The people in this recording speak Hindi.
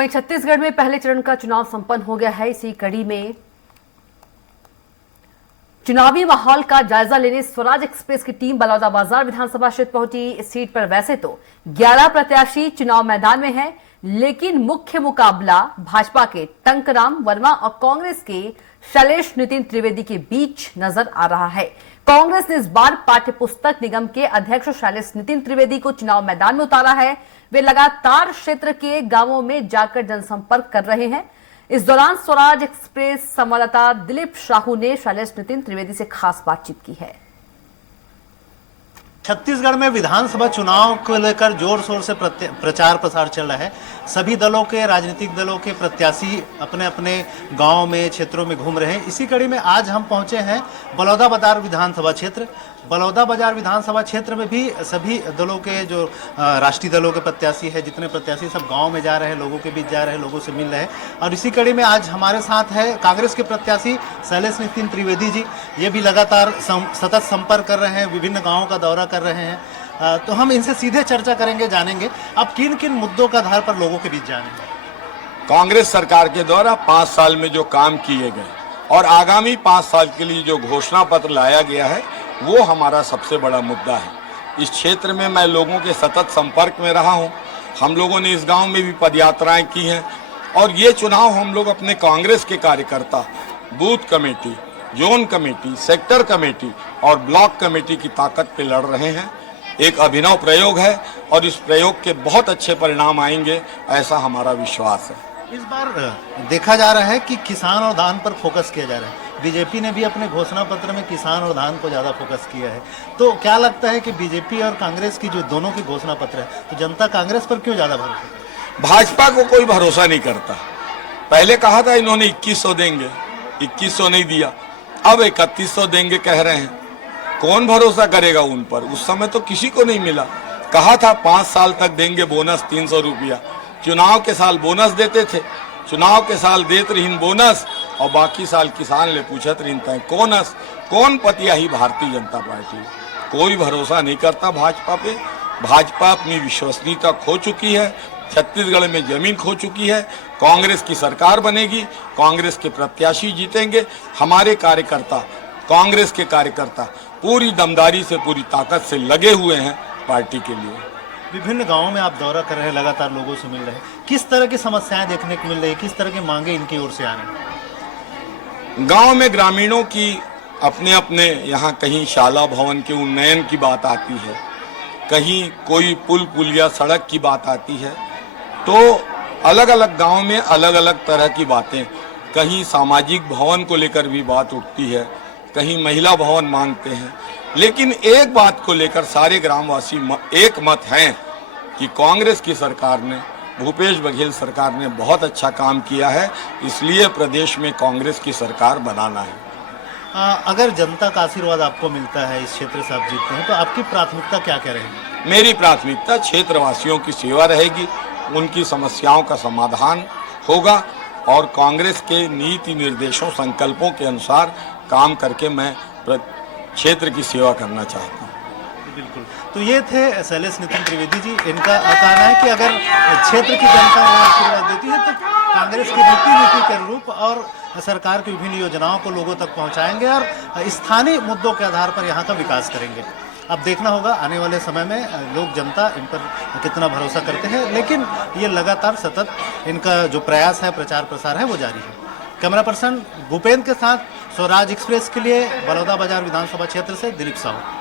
वहीं छत्तीसगढ़ में पहले चरण का चुनाव संपन्न हो गया है। इसी कड़ी में चुनावी माहौल का जायजा लेने स्वराज एक्सप्रेस की टीम बलौदाबाजार विधानसभा क्षेत्र पहुंची। इस सीट पर वैसे तो 11 प्रत्याशी चुनाव मैदान में हैं, लेकिन मुख्य मुकाबला भाजपा के टंकराम वर्मा और कांग्रेस के शैलेश नितिन त्रिवेदी के बीच नजर आ रहा है। कांग्रेस ने इस बार पाठ्य पुस्तक निगम के अध्यक्ष शैलेश नितिन त्रिवेदी को चुनाव मैदान में उतारा है। वे लगातार क्षेत्र के गांवों में जाकर जनसंपर्क कर रहे हैं। इस दौरान स्वराज एक्सप्रेस संवाददाता दिलीप साहू ने शैलेश नितिन त्रिवेदी से खास बातचीत की है। छत्तीसगढ़ में विधानसभा चुनाव को लेकर जोर शोर से प्रचार प्रसार चल रहा है। सभी दलों के राजनीतिक दलों के प्रत्याशी अपने अपने गांव में क्षेत्रों में घूम रहे हैं। इसी कड़ी में आज हम पहुंचे हैं बलौदाबाजार विधानसभा क्षेत्र। बलौदाबाजार विधानसभा क्षेत्र में भी सभी दलों के जो राष्ट्रीय दलों के प्रत्याशी है, जितने प्रत्याशी सब गांव में जा रहे हैं, लोगों के बीच जा रहे हैं, लोगों से मिल रहे हैं। और इसी कड़ी में आज हमारे साथ है कांग्रेस के प्रत्याशी शैलेश नितिन त्रिवेदी जी। ये भी लगातार सतत संपर्क कर रहे हैं, विभिन्न गाँवों का दौरा कर रहे हैं। तो हम इनसे सीधे चर्चा करेंगे, जानेंगे अब किन किन मुद्दों के आधार पर लोगों के बीच जाएंगे। कांग्रेस सरकार के द्वारा 5 साल में जो काम किए गए और आगामी 5 साल के लिए जो घोषणा पत्र लाया गया है, वो हमारा सबसे बड़ा मुद्दा है। इस क्षेत्र में मैं लोगों के सतत संपर्क में रहा हूं। हम लोगों ने इस गांव में भी पदयात्राएं की हैं और ये चुनाव हम लोग अपने कांग्रेस के कार्यकर्ता booth committee, zone committee, sector committee और ब्लॉक कमेटी की ताकत पे लड़ रहे हैं। एक अभिनव प्रयोग है और इस प्रयोग के बहुत अच्छे परिणाम आएंगे, ऐसा हमारा विश्वास है। इस बार देखा जा रहा है कि किसान और धान पर फोकस किया जा रहा है। बीजेपी ने भी अपने घोषणा पत्र में किसान और धान को ज़्यादा फोकस किया है। तो क्या लगता है कि बीजेपी और कांग्रेस की जो दोनों की घोषणा पत्र है, तो जनता कांग्रेस पर क्यों ज़्यादा भरोसा करती है? भाजपा को कोई भरोसा नहीं करता। पहले कहा था इन्होंने 2100 देंगे, 2100 नहीं दिया, अब 3100 देंगे कह रहे हैं। कौन भरोसा करेगा उन पर? उस समय तो किसी को नहीं मिला। कहा था 5 साल तक देंगे बोनस 300 रुपया। चुनाव के साल बोनस देते थे, चुनाव के साल देते रहीन बोनस और बाकी साल किसान ले पूछत रहीन तय कोनस। कौन पतिया ही भारतीय जनता पार्टी? कोई भरोसा नहीं करता भाजपा पे। भाजपा अपनी विश्वसनीयता खो चुकी है, छत्तीसगढ़ में जमीन खो चुकी है। कांग्रेस की सरकार बनेगी, कांग्रेस के प्रत्याशी जीतेंगे। हमारे कार्यकर्ता, कांग्रेस के कार्यकर्ता पूरी दमदारी से, पूरी ताकत से लगे हुए हैं पार्टी के लिए। विभिन्न गांवों में आप दौरा कर रहे हैं, लगातार लोगों से मिल रहे हैं। किस तरह की समस्याएं देखने को मिल रही है, किस तरह की मांगे इनकी ओर से आ रही हैं? गांव में ग्रामीणों की अपने अपने यहाँ कहीं शाला भवन के उन्नयन की बात आती है, कहीं कोई पुल पुलिया सड़क की बात आती है। तो अलग अलग गांव में अलग अलग तरह की बातें, कहीं सामाजिक भवन को लेकर भी बात उठती है, कहीं महिला भवन मांगते हैं। लेकिन एक बात को लेकर सारे ग्रामवासी एक मत हैं कि कांग्रेस की सरकार ने, भूपेश बघेल सरकार ने बहुत अच्छा काम किया है, इसलिए प्रदेश में कांग्रेस की सरकार बनाना है। अगर जनता का आशीर्वाद आपको मिलता है, इस क्षेत्र से आप जीतते हैं, तो आपकी प्राथमिकता क्या क्या रहेगी? मेरी प्राथमिकता क्षेत्रवासियों की सेवा रहेगी, उनकी समस्याओं का समाधान होगा और कांग्रेस के नीति निर्देशों, संकल्पों के अनुसार काम करके मैं क्षेत्र की सेवा करना चाहता हूँ। बिल्कुल। तो ये थे शैलेश नितिन त्रिवेदी जी। इनका कहना है कि अगर क्षेत्र की जनता आशीर्वाद देती है तो कांग्रेस की नीति के रूप और सरकार की विभिन्न योजनाओं को लोगों तक पहुंचाएंगे और स्थानीय मुद्दों के आधार पर यहाँ का विकास करेंगे। अब देखना होगा आने वाले समय में लोग, जनता इन पर कितना भरोसा करते हैं, लेकिन ये लगातार सतत इनका जो प्रयास है, प्रचार प्रसार है, वो जारी है। कैमरा पर्सन भूपेंद्र के साथ स्वराज एक्सप्रेस के लिए बलौदाबाजार विधानसभा क्षेत्र से दिलीप साहू।